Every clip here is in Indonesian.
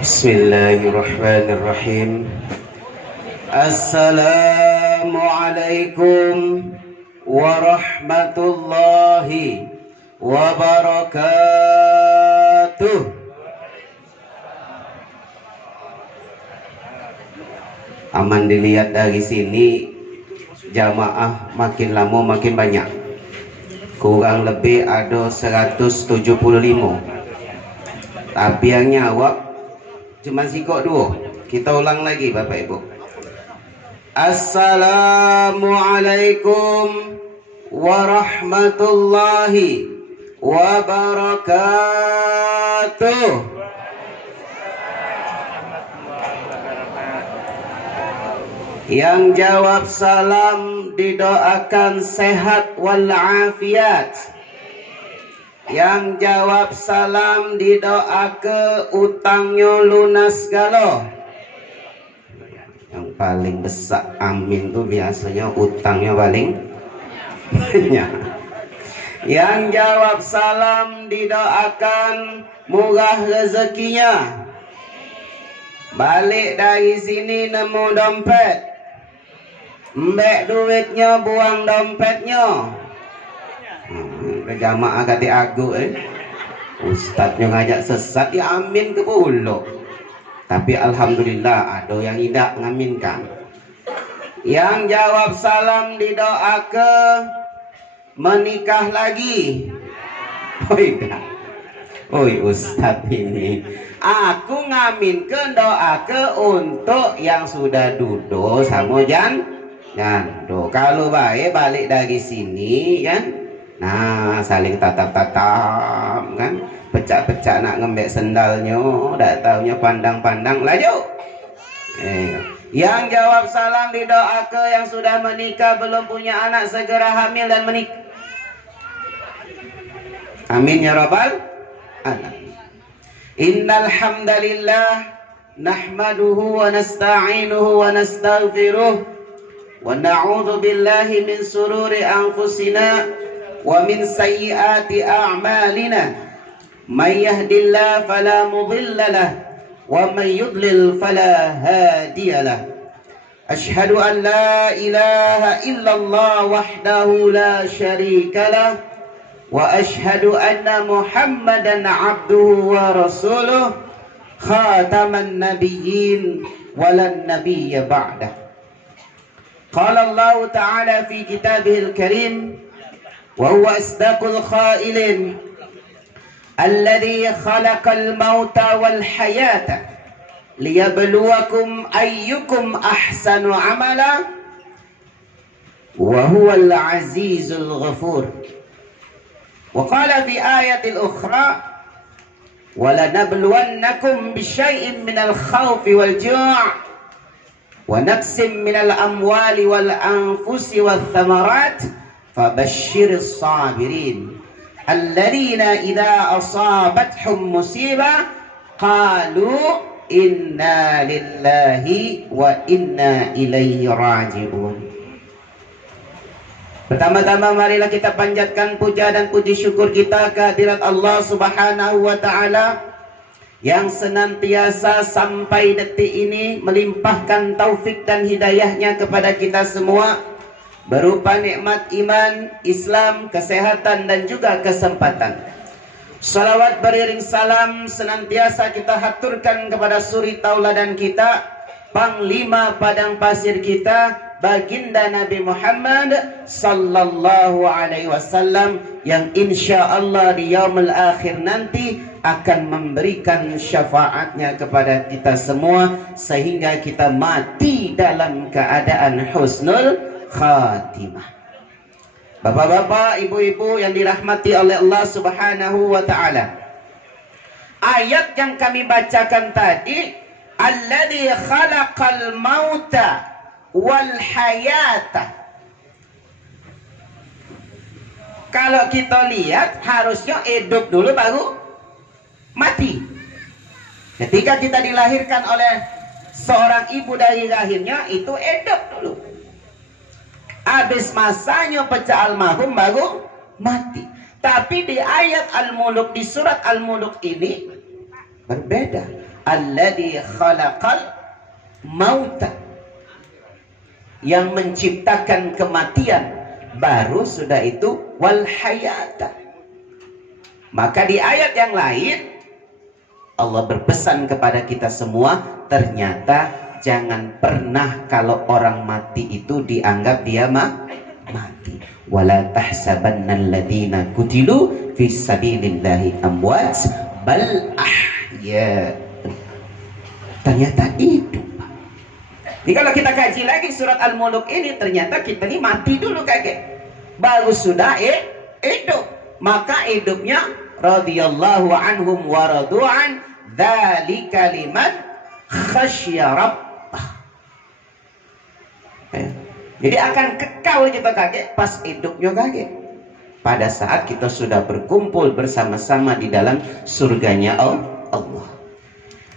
Bismillahirrahmanirrahim. Assalamualaikum warahmatullahi wabarakatuh. Aman dilihat dari sini, jamaah makin lama makin banyak. Kurang lebih ada 175. Tapi yang nyawa cuma sikok 2. Kita ulang lagi Bapak Ibu. Assalamualaikum warahmatullahi wabarakatuh. Yang jawab salam didoakan sehat walafiat. Yang jawab salam didoakan utangnya lunas galo. Yang paling besar amin tuh biasanya utangnya paling banyak. Yang jawab salam didoakan murah rezekinya. Balik dari sini nemu dompet, mbek duitnya buang dompetnya. Jamaah kata aku ustadznya ngajak sesat ya amin ke pulau. Tapi alhamdulillah ada yang tidak ngaminkan. Yang jawab salam didoakan menikah lagi. Oi ustadz ini aku ngaminkan doakan untuk yang sudah duduk sama jando. Kalau baik balik dari sini kan, nah saling tatap-tatap kan, pecah-pecah nak ngembek sendalnya, dak taunya pandang-pandang laju. Yang jawab salam didoakan yang sudah menikah belum punya anak segera hamil dan menikah. Amin ya rabbal alamin. Innal hamdalillah nahmaduhu wa nasta'inuhu wa nastaghfiruh wa na'udzu billahi min sururi anfusina wa min sayyiati a'malina. May yahdihillahu fala mudilla lahu wa may yudlil fala hadiya lahu. Asyhadu an la ilaha illallah wahdahu la syarika lahu wa asyhadu anna Muhammadan abduhu wa rasuluh khataman nabiyyin walan nabiyya ba'dah. Qala Allah ta'ala fi kitabihil karim wa huwa asdaqul qailin alladhi khalaqal mauta wal hayata liyabluwakum ayyukum ahsanu amala wa huwal azizul ghafur. وقال في آية أخرى ولنبلونكم بشيء من الخوف والجوع ونقص من الأموال والأنفس والثمرات فبشر الصابرين الذين إذا أصابتهم مصيبة قالوا إنا لله وإنا إليه راجعون. Pertama-tama marilah kita panjatkan puja dan puji syukur kita kehadirat Allah Subhanahu wa Ta'ala yang senantiasa sampai detik ini melimpahkan taufik dan hidayahnya kepada kita semua berupa nikmat iman, Islam, kesehatan dan juga kesempatan. Salawat beriring salam senantiasa kita haturkan kepada suri tauladan kita, panglima padang pasir kita, baginda Nabi Muhammad sallallahu alaihi wasallam yang insya Allah di yaumul akhir nanti akan memberikan syafaatnya kepada kita semua sehingga kita mati dalam keadaan husnul khatimah. Bapak-bapak, ibu-ibu yang dirahmati oleh Allah Subhanahu wa Ta'ala, ayat yang kami bacakan tadi, alladzi khalaqal mauta wal hayata. Kalau kita lihat harusnya hidup dulu baru mati. Ketika kita dilahirkan oleh seorang ibu dari rahimnya itu hidup dulu. Habis masanya pecah almarhum baru mati. Tapi di ayat Al-Muluk, di surat Al-Muluk ini berbeda. alladzi khalaqal mauta, yang menciptakan kematian, baru sudah itu wal hayata. Maka di ayat yang lain Allah berpesan kepada kita semua, ternyata jangan pernah kalau orang mati itu dianggap dia mati. Wala tahsabannal ladzina qutilu fi sabilillahi amwat bal ahya. Ternyata hidup. Jadi kalau kita kaji lagi surat Al-Muluk ini, ternyata kita ini mati dulu kaget, baru sudah hidup. Maka hidupnya radhiyallahu anhum wa radu'an dzalika liman khasyya rabbah. Jadi akan kekal kita kaget pas hidupnya kaget. Pada saat kita sudah berkumpul bersama-sama di dalam surganya Allah.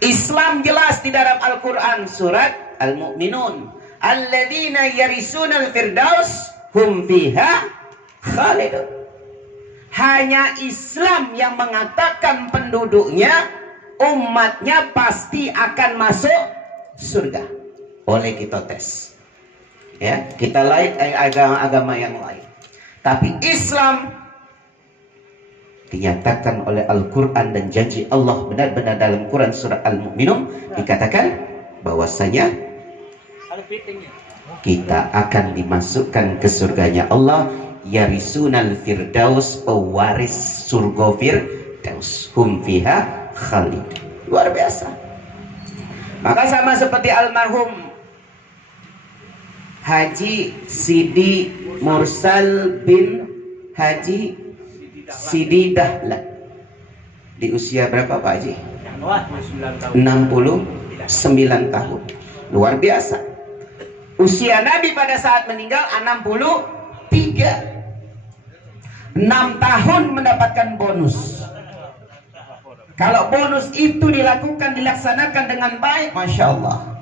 Islam jelas di dalam Al-Quran surat Al-Mu'minun, alladzina yarisunal firdaus hum fiha khalidun. Hanya Islam yang mengatakan penduduknya, umatnya pasti akan masuk surga. Boleh kita tes. Ya, kita lain agama-agama yang lain. Tapi Islam dinyatakan oleh Al-Quran dan janji Allah benar-benar dalam Quran surah Al-Mu'minun dikatakan bahwasanya kita akan dimasukkan ke surganya Allah, yarisunal firdaus, pewaris surga firdaus, hum fiha khalid. Luar biasa. Maka sama seperti almarhum Haji Sidi Mursal bin Haji Sidi Dahlan. Di usia berapa Pak Haji? 69 tahun. Luar biasa. Usia Nabi pada saat meninggal 63. 6 tahun mendapatkan bonus. Kalau bonus itu dilaksanakan dengan baik, Masya Allah.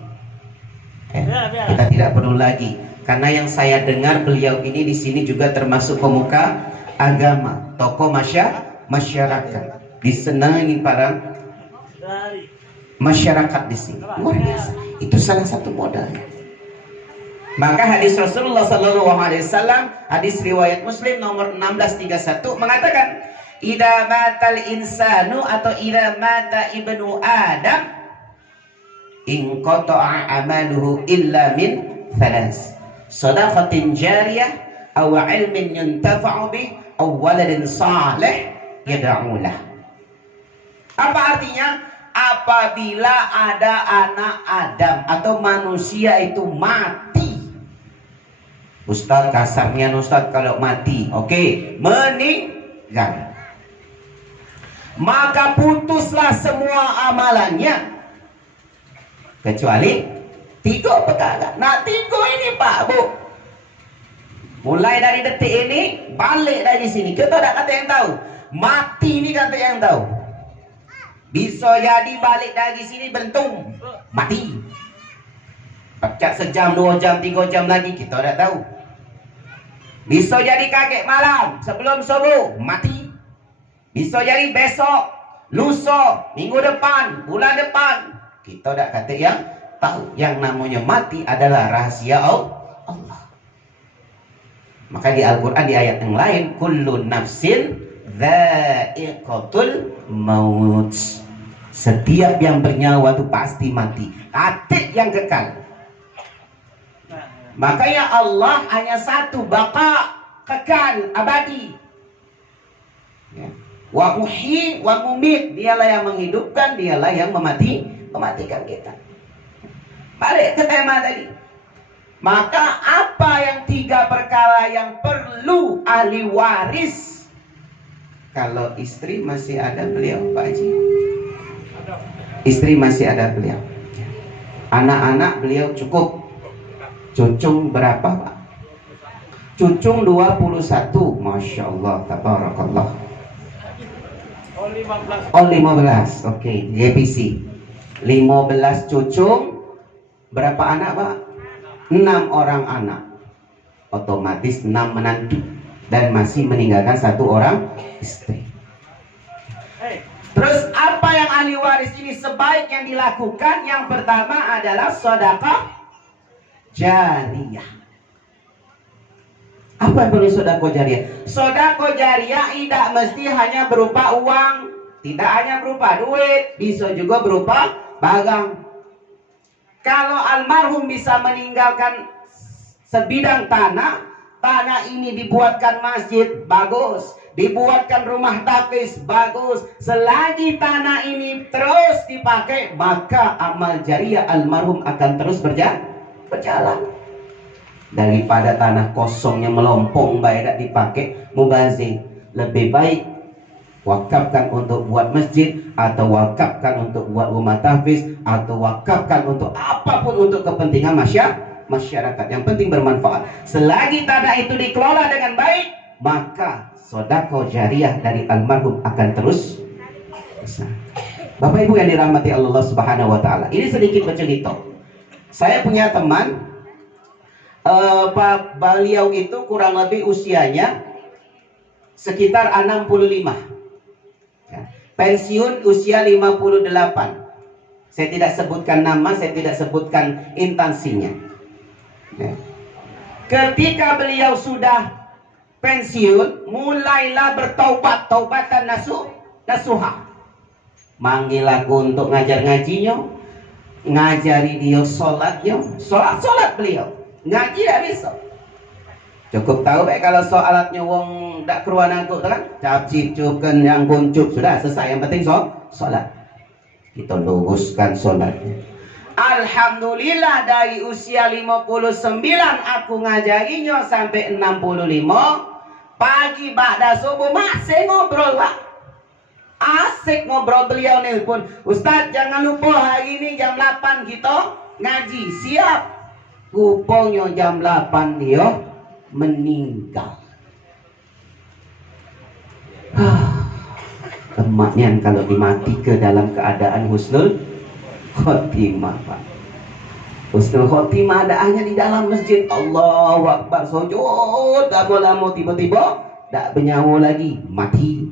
Kita tidak perlu lagi, karena yang saya dengar beliau ini di sini juga termasuk pemuka agama, tokoh masyarakat, disenangi para masyarakat di sini. Luar biasa. Itu salah satu modalnya. Maka hadis Rasulullah SAW, hadis riwayat Muslim nomor 1631 mengatakan, idza matal insanu atau idza mata ibnu Adam in qata'a amaluhu illa min thalas, sadaqatin jariyah aw ilmin yuntafa'u bih aw waladin salih yad'u lah. Apa artinya? Apabila ada anak Adam atau manusia itu mati, Ustaz kasarnya Ustaz kalau mati, oke, meninggal, maka putuslah semua amalannya kecuali 3 perkara. Nah 3 ini Pak Bu, mulai dari detik ini balik dari sini, kita tak kata yang tahu, mati ini kata yang tahu. Bisa jadi balik dari sini bentung mati, pecah sejam, 2 jam, 3 jam lagi kita tak tahu. Bisa jadi kaget malam sebelum subuh mati. Bisa jadi besok, lusa, minggu depan, bulan depan, kita tak kata yang tahu. Yang namanya mati adalah rahasia Allah. Maka di Al-Quran di ayat yang lain, kullu nafsin dha'iqatul maut. Setiap yang bernyawa itu pasti mati. Atik yang kekal. Makanya Allah hanya satu, baka, kekal, abadi. Ya. Wa muhyi wa mumit, dialah yang menghidupkan, dialah yang mematikan kita. Balik ke tema tadi. Maka apa yang 3 perkara yang perlu ahli waris? Kalau istri masih ada beliau Pak Haji, istri masih ada beliau, anak-anak beliau cukup. Cucung berapa Pak? Cucung 21. Masya Allah, tabarakallah. Oh 15. Oke, JPC 15 cucung. Berapa anak Pak? 6 orang anak. Otomatis 6 menantu. Dan masih meninggalkan 1 orang istri. Terus apa yang ahli waris ini sebaik yang dilakukan yang pertama adalah sedekah jariyah. Apa yang perlu sedekah jariyah? Sedekah jariyah tidak mesti hanya berupa uang, tidak hanya berupa duit, bisa juga berupa barang. Kalau almarhum bisa meninggalkan sebidang tanah, tanah ini dibuatkan masjid, bagus. Dibuatkan rumah tapis, bagus. Selagi tanah ini terus dipakai, maka amal jariah almarhum akan terus berjalan. Daripada tanah kosongnya melompong baik tak dipakai, mubazir. Lebih baik wakafkan untuk buat masjid, atau wakafkan untuk buat rumah tahfiz, atau wakafkan untuk apapun untuk kepentingan masyarakat. Yang penting bermanfaat. Selagi tanah itu dikelola dengan baik, maka sedekah jariyah dari almarhum akan terus besar. Bapak Ibu yang dirahmati Allah Subhanahu wa taala. Ini sedikit bercerita. Saya punya teman, beliau itu kurang lebih usianya sekitar 65. Pensiun usia 58. Saya tidak sebutkan nama, saya tidak sebutkan instansinya. Ketika beliau sudah pensiun, mulailah bertaubat, taubatan nasuha. Manggil aku untuk ngajar ngajinya, ngajari dia sholatnya, sholat beliau, ngaji tak bisa. Cukup tahu kalau sholatnya wong tak keruan aku kan, capcip cupkan yang kuncup sudah selesai. Yang penting sholat. Kita luruskan sholatnya. Alhamdulillah dari usia 59 aku ngajarinya sampai 65. Pagi ba'da subuh masih ngobrol Pak. Asik ngobrol beliau nelpon. Ustaz jangan lupa hari ini jam 8 kita ngaji. Siap. Rupanya jam 8 dia meninggal. Kemaknya kalau dimati ke dalam keadaan husnul khotimah Pak. Husnul khotimah ada hanya di dalam masjid. Allahu Akbar, sujud, tak lama tiba-tiba tak bernyawa lagi, mati.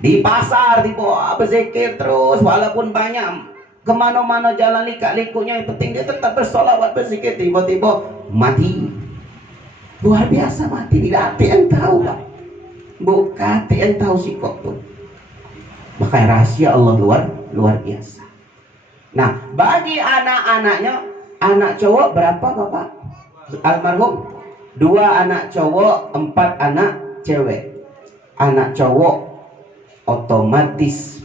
Di pasar tiba berzikir terus, walaupun banyak kemana-mana jalan likak-likuknya, yang penting dia tetap bersolawat berzikir, tiba-tiba mati. Luar biasa mati, tidak ada yang tahu Pak. Bukan ada yang tahu sikap tuh. Makanya rahasia Allah luar biasa. Nah, bagi anak-anaknya, anak cowok berapa Bapak? Almarhum 2 anak cowok, 4 anak cewek. Anak cowok otomatis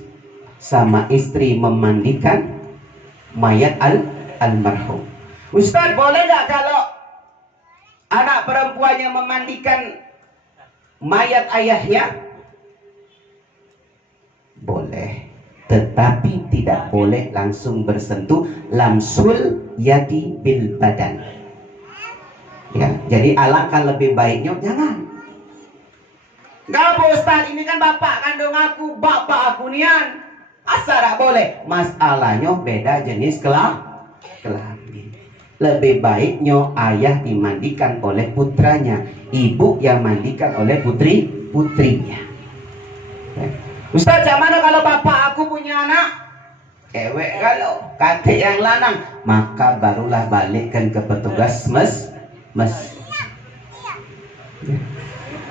sama istri memandikan mayat almarhum. Ustaz, boleh nggak kalau anak perempuannya memandikan mayat ayahnya? Boleh. Tetapi tidak boleh langsung bersentuh lamsul yadi bil badan. Ya, jadi alangkah lebih baiknya jangan. Enggak Ustaz, ini kan bapak kandung aku, bapak aku nian. Asal boleh. Masalahnya beda jenis kelamin. Lebih baiknya ayah dimandikan oleh putranya, ibu yang mandikan oleh putrinya. Ya. Ustaz, mana kalau bapak aku punya anak cewek, kalau kakek yang lanang, maka barulah balikkan ke petugas mes.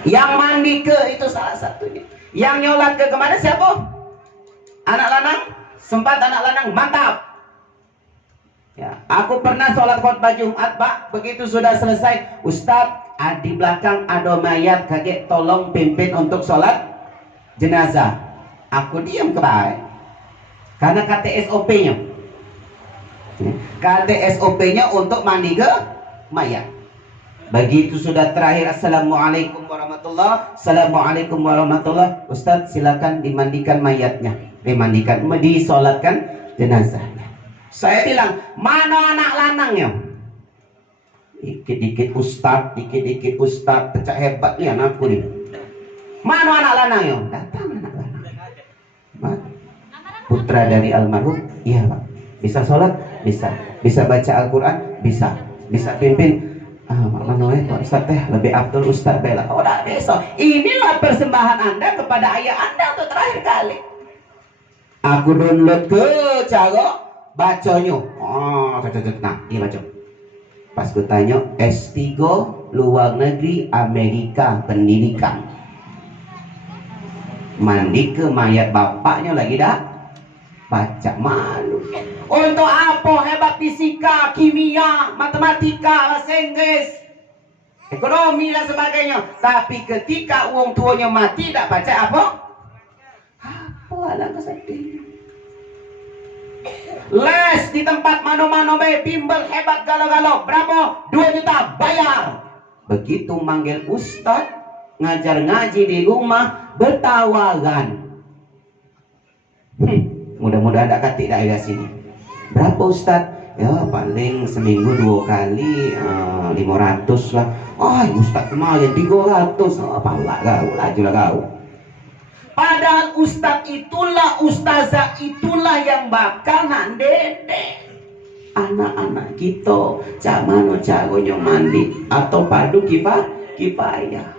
Yang mandi ke itu salah satunya. Yang nyolat ke kemana siapa? Anak lanang? Sempat anak lanang, mantap. Ya, aku pernah sholat khutbah Jumat Pak. Begitu sudah selesai, Ustaz, di belakang ada mayat, kakek tolong pimpin untuk sholat jenazah. Aku diam kebaik karena KTSOP-nya. KTSOP-nya untuk mandi ke mayat. Begitu sudah terakhir, Assalamualaikum warahmatullah, Assalamualaikum warahmatullah. Ustaz silakan dimandikan mayatnya, disolatkan jenazahnya. Saya bilang, mana anak lanangnya? Dikit-dikit Ustaz, pecah hebat nih anakku nih. Mana anak lanangnya? Datang anak lanang. Putra dari almarhum, iya Pak. Bisa sholat? Bisa. Bisa baca Al-Quran? Bisa. Bisa pimpin. Mana Pak Ustaz teh lebih abdul Ustaz bela. Oh, tak bisa. Inilah persembahan Anda kepada ayah Anda untuk terakhir kali. Aku download ke cara bacanya. Oh, nah, ini baca. Pas ku tanya S3 luar negeri Amerika pendidikan. Mandi ke mayat bapaknya lagi dah baca, malu. Untuk apa hebat fisika, kimia, matematika, bahasa Inggris, ekonomi dan sebagainya. Tapi ketika uang tuanya mati tak baca apa? Apa alangkah sedihnya. Les di tempat mano-mano bimbel hebat galau-galau. Berapa? 2 juta bayar. Begitu manggil ustaz ngajar ngaji di rumah bertawaran. Mudah-mudahan tak katik dah ayah sini. Berapa ustaz? Ya paling seminggu 2 kali 500 lah. Ustaz kemarin 300. Pala kau, lajulah kau. Padahal ustaz itulah, ustazah itulah yang bakal nak dedek anak-anak kita. Cak mana caranya mandi atau padu kifayah.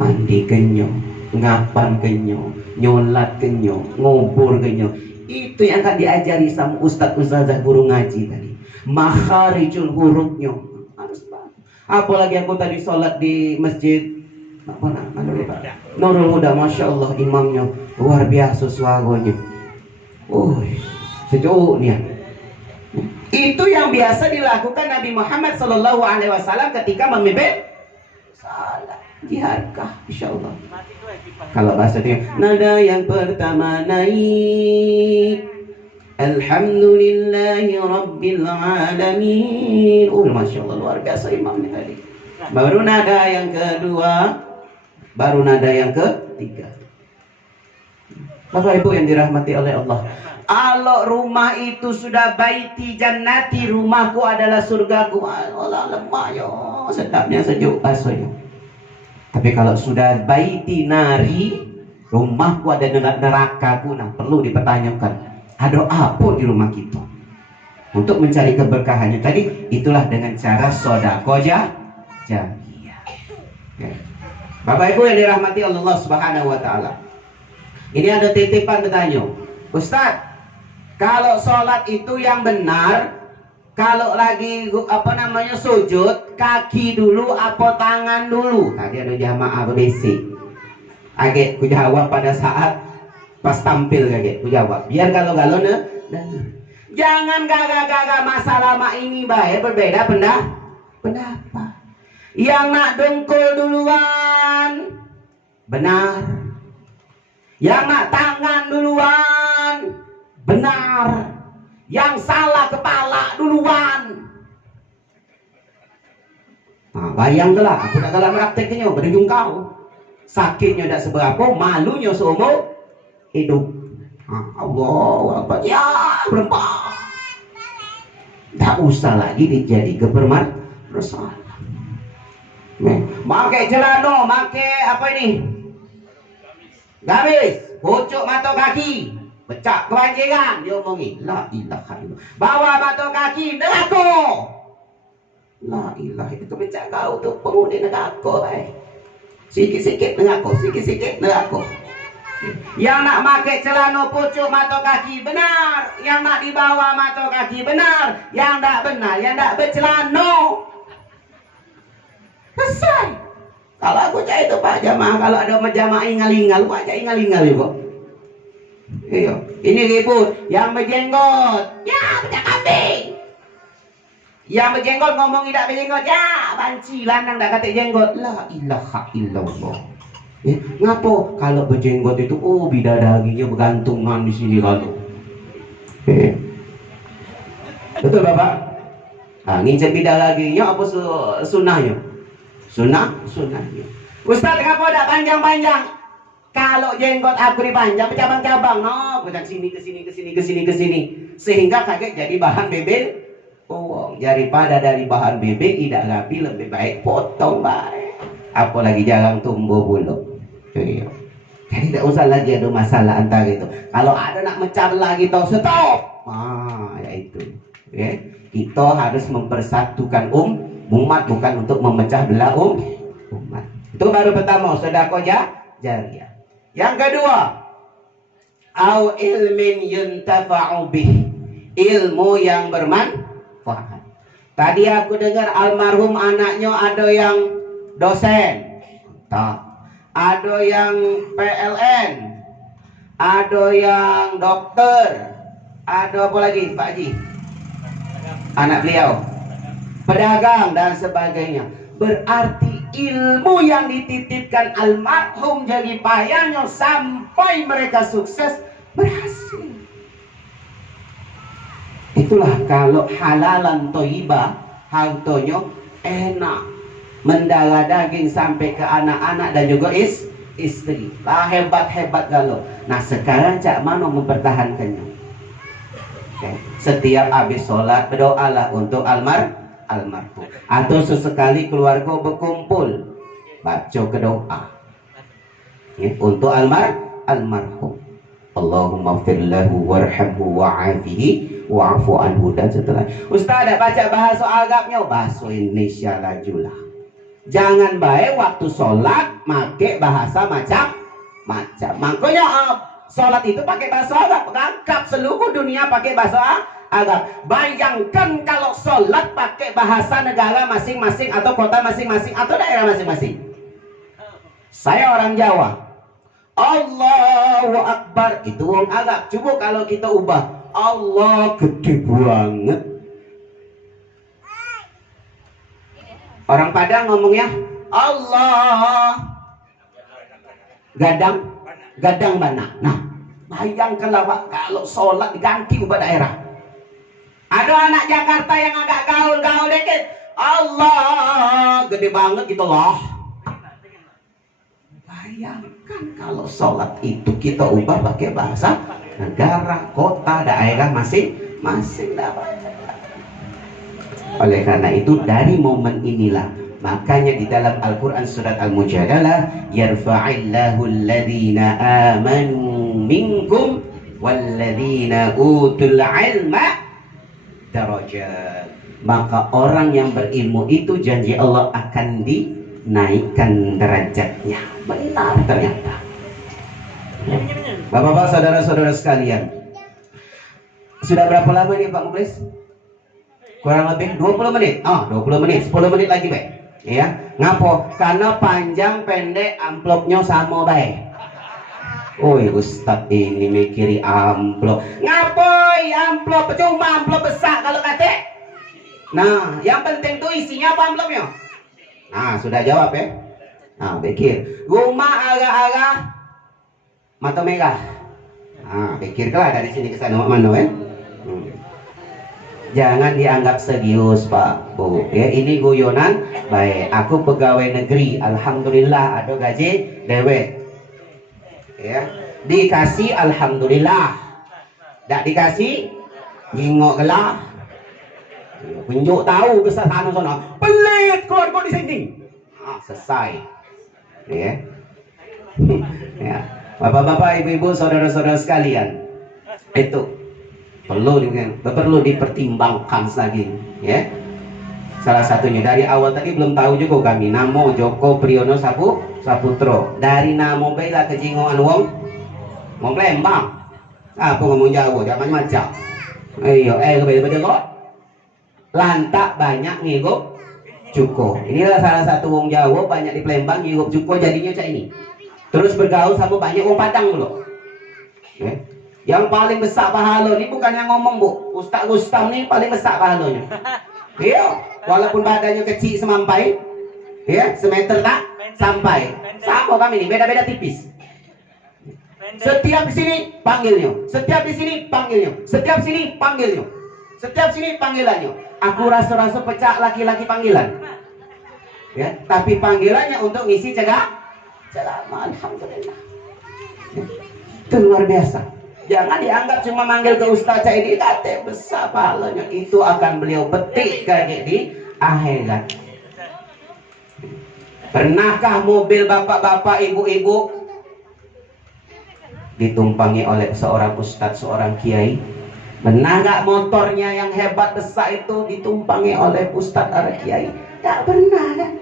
Mandi kenyo, ngapan kenyo, nyolat kenyo, ngubur kenyo. Itu yang akan diajari sama ustaz-ustazah guru ngaji tadi. Makharijul hurufnya harus paham. Apalagi aku tadi sholat di masjid apa nama Nurul Huda, masya Allah imamnya luar biasa suaranya. Sejuk nih. Itu yang biasa dilakukan Nabi Muhammad SAW ketika memimpin salat. Jihadkah, insya Allah. Kalau bahasa dia, nada yang pertama naik, Alhamdulillahi Rabbil Alamin. Masya Allah luar biasa imamnya tadi. Baru nada yang kedua, baru nada yang ketiga. Bapak Ibu yang dirahmati oleh Allah, kalau rumah itu sudah baiti jannati, rumahku adalah surgaku. Allah lemah ya, sedapnya sejuk asonya. Tapi kalau sudah baiti nari, rumahku ada nerakaku. Nah, perlu dipertanyakan, ada apa di rumah kita? Untuk mencari keberkahannya tadi, itulah dengan cara sedekah jariyah. Bapak Ibu yang dirahmati Allah Subhanahu wa taala. Ini ada titipan bertanya, Ustaz, kalau sholat itu yang benar, kalau lagi sujud, kaki dulu apa tangan dulu? Tadi ada jamaah berbisik. Agak ku jawab pada saat pas tampil kaget ku jawab. Biar kalau-kalau jangan gagal-gagal masalah mak ini baik berbeda pendapat. Yang nak dengkul duluan benar. Yang nak tangan duluan benar. Yang salah kepala duluan. Nah, bayanglah, aku tak dalam prakteknya berjung kau. Sakitnya tak seberapa, malunya seumur hidup. Allah Akbar. Ya, berempat. Tak usah lagi dijadi kepermasalahan. Pakai celana, pakai apa ini? Gamis, pucuk mata kaki. Pecah kebanjiran, dia omongin la ilaha illallah. Bawa mata kaki neraka. La ilaha, itu pecah kau tu penghuni neraka. Sikit-sikit neraka, sikit-sikit neraka. Yang nak pakai celana pucuk mata kaki benar, yang nak dibawa mata kaki benar, yang tak benar, yang tak bercelana. Selesai. Kalau aku cari itu Pak Jamaah, kalau ada jamaah ingal-ingal, Pak cari ingal-ingal kok. Iya, ini ribut. Yang berjenggot, ya pecah kambing. Yang berjenggot ngomong tidak berjenggot, ya banci lanang tak kata jenggot. La ilaha illallah. Ngapo kalau berjenggot itu bidadarinya bergantungan di sini kalau. Betul Bapak? Ngincer bidadarinya apa sunnahnya? Sunnahnya. Ustaz ngapo tak panjang-panjang? Kalau jenggot aku dipanjang bercabang-cabang, bukan sini ke sini ke sini ke sini ke sini, sehingga kaget jadi bahan bebek. Daripada dari bahan bebek tidak rapi, lebih baik potong baik. Apalagi jarang tumbuh bulu. Jadi tidak usah lagi ada masalah antara itu. Kalau ada nak mecar lagi, stop. Ya itu. Ya. Kita harus mempersatukan umat, bukan untuk memecah belah umat. Itu baru pertama, sedekah jariyah. Yang kedua, au ilmin yuntafa'u bih, ilmu yang bermanfaat. Tadi aku dengar almarhum anaknya ada yang dosen, tak, ada yang PLN, ada yang dokter, ada apa lagi Pak Haji? Anak beliau pedagang dan sebagainya. Berarti ilmu yang dititipkan almarhum jadi payahnya sampai mereka sukses, berhasil. Itulah kalau halalan toibah, hartonya enak, mendarah daging sampai ke anak-anak dan juga istri. Lah hebat-hebat kalau. Nah sekarang cak mana mempertahankannya? Okay. Setiap habis sholat berdoalah untuk almarhum. Atau sesekali keluarga berkumpul baca ke doa ya, untuk almarhum. Allahumma firlahu warhamhu wa'afihi wa'afu anhu dan setelah. Ustaz ada baca bahasa Arabnya, bahasa Indonesia lajulah. Jangan baik waktu sholat make bahasa macam-macam. Makanya sholat itu pakai bahasa Arab, lengkap seluruh dunia pakai bahasa Arab. Bayangkan kalau sholat pakai bahasa negara masing-masing atau kota masing-masing atau daerah masing-masing. Saya orang Jawa. Allahu Akbar itu wong Arab. Coba kalau kita ubah, Allah gede banget. Orang Padang ngomongnya Allah gadang bana. Nah, bayangkanlah Pak kalau sholat diganti ubah daerah. Ada anak Jakarta yang agak gaul-gaul dikit, Allah gede banget gitu loh. Bayangkan kalau sholat itu kita ubah pakai bahasa negara, kota, daerah masing-masing. Oleh karena itu dari momen inilah makanya di dalam Al-Quran surat Al-Mujadalah, yarfa'illahu alladhina amanu minkum walladhina utul ilma darajat. Maka orang yang berilmu itu janji Allah akan dinaikkan derajatnya. Benar ternyata. Bapak-bapak, saudara-saudara sekalian, sudah berapa lama nih Pak Muklis? Kurang lebih 20 menit. 20 menit, 10 menit lagi baik. Ya, ngapo? Karena panjang pendek amplopnya sama baik. Oi Ustadz ini mikiri amplop. Ngapoi amplop? Cuma amplop besar kalau kata. Nah, yang penting tuh isinya apa amplopnya? Nah, sudah jawab ya. Nah, pikir. Rumah arah-arah mata merah. Nah, pikirlah dari sini ke sana mana kan? Jangan dianggap serius Pak Bu ya, ini guyonan. Baik, aku pegawai negeri, alhamdulillah ada gaji dewek ya, dikasih alhamdulillah, tak dikasih nyingok gelah, tunjuk tahu ke sana pelit keluar kok di sini. Selesai ya. Ya, bapak-bapak, ibu-ibu, saudara-saudara sekalian, itu perlu dipertimbangkan lagi ya. Salah satunya dari awal tadi belum tahu juga kami namo Joko Priyono Saputro. Dari namo bela kejingoan wong Lembang. Apa ngomong Jawa jangan macam. Ayo beda-beda kok. Lantak banyak ngigop cuko. Inilah salah satu wong Jawa banyak di Palembang ngigop cuko jadinya cak ini. Terus bergaul sama banyak wong Padang dulu. Ya. Yang paling besar pahala ini bukan yang ngomong Bu, Ustaz Gustam ini paling besar pahalanya. Iya, walaupun badannya kecil semampai, ya semeter tak sampai. Sama kami ini beda-beda tipis. Setiap sini panggilnya, setiap di sini panggilnya, setiap sini panggilnya, setiap sini panggilannya. Aku rasa-rasa pecah laki-laki panggilan. Ya, tapi panggilannya untuk ngisi ceramah. Alhamdulillah. Ya, itu luar biasa. Jangan dianggap cuma manggil ke Ustaz ini kate besar pahalanya. Itu akan beliau petik kayak di akhirat. Pernahkah mobil bapak-bapak, ibu-ibu ditumpangi oleh seorang ustadz, seorang kiai? Pernah nggak motornya yang hebat besar itu ditumpangi oleh ustadz atau kiai? Tak pernah kan?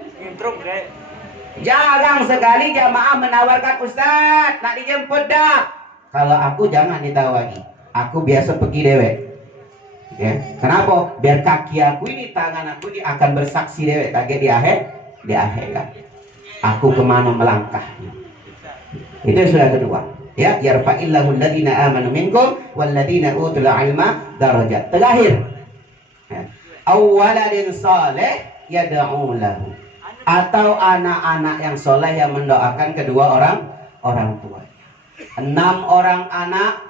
Jarang sekali jamaah menawarkan, Ustadz nak dijemput dah. Kalau aku jangan ditawagi. Aku biasa pergi dewek. Ya. Kenapa? Biar kaki aku ini, tangan aku ini akan bersaksi dewek. Target di akhir kan. Aku kemana melangkah. Itu sudah kedua. Ya, yarfa'illahu alladhina amanu minkum walladhina utul ilma darajat. Terakhir. Ya. Awwaladin saleh yad'u lahu. Atau anak-anak yang soleh yang mendoakan kedua orang tuanya. 6 orang anak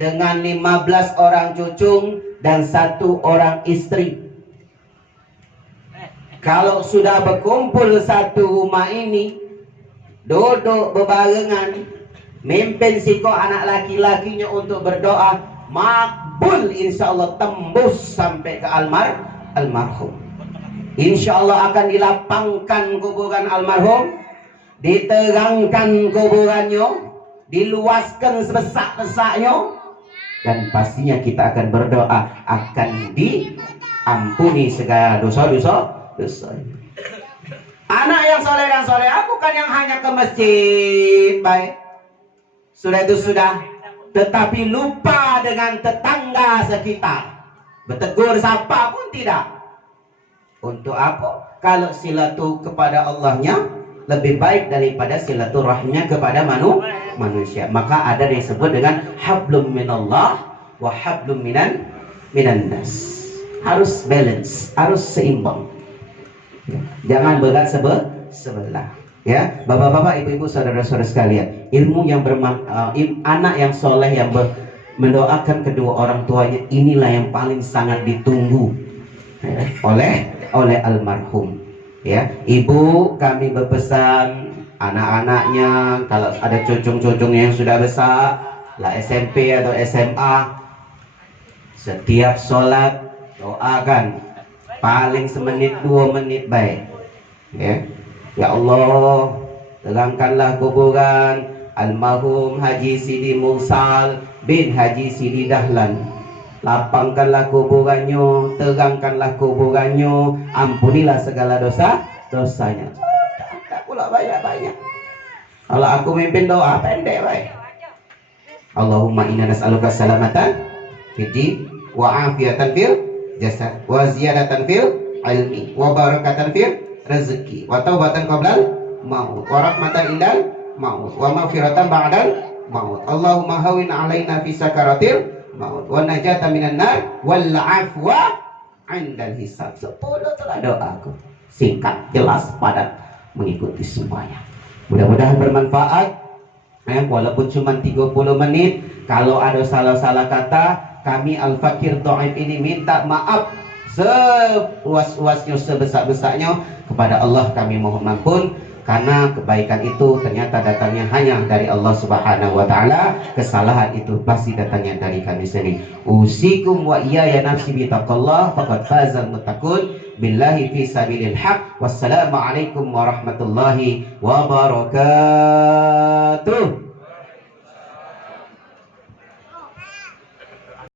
dengan 15 orang cucu dan 1 orang istri. Kalau sudah berkumpul satu rumah ini, duduk bebarengan, mimpin siko anak laki-lakinya untuk berdoa, makbul insyaallah, tembus sampai ke almarhum. Insyaallah akan dilapangkan kuburan almarhum, diterangkan kuburannya, diluaskan sebesak-besaknya, dan pastinya kita akan berdoa akan diampuni segala dosa-dosa. Anak yang soleh dan solehah bukan yang hanya ke masjid, baik. Sudah itu sudah, tetapi lupa dengan tetangga sekitar. Bertegur sapa pun tidak. Untuk apa? Kalau silatu kepada Allahnya lebih baik daripada silaturahimnya kepada manusia. Maka ada yang disebut dengan hablum minallah wa hablum minan nas. Harus balance, harus seimbang. Jangan berat sebelah. Ya, bapak-bapak, ibu-ibu, saudara-saudara sekalian, ilmu yang anak yang soleh yang mendoakan kedua orang tuanya, inilah yang paling sangat ditunggu ya, oleh almarhum. Ya, ibu kami berpesan anak-anaknya, kalau ada cucu-cucunya yang sudah besar, lah SMP atau SMA, setiap sholat doakan paling semenit 2 menit baik. Ya Allah, terangkanlah kuburan almarhum Haji Sidi Mursal bin Haji Sidi Dahlan. Lapangkanlah kuburannya, terangkanlah kuburannya, ampunilah segala dosanya. Tak pula banyak-banyak. Kalau aku mimpin doa pendek baik. Allahumma inna nas'aluka salamatan fid wa afiatan fil jasad wa ziyadatan fil ilmi wa barakatan fil rezeki wa taubatan qablal maut wa rahmatan indal maut wa maghfiratan ba'dal maut. Allahumma hawin alaina fi sakaratil maut wa najatan minan nar wal afwa 'indal hisab. 10 telah doaku. Singkat, jelas, padat, mengikuti semuanya. Mudah-mudahan bermanfaat. Walaupun cuma 30 menit, kalau ada salah-salah kata, kami Al-Fakir Dhaif ini minta maaf seluas-luasnya, sebesar-besarnya kepada Allah. Kami mohon ampun, karena kebaikan itu ternyata datangnya hanya dari Allah Subhanahu wa taala. Kesalahan itu pasti datangnya dari kami sendiri. Usikum wa iyaya nafsi bitaqallah faqad fazal muttaqun. Billahi fi sabilil haq. Wassalamu alaikum warahmatullahi wabarakatuh.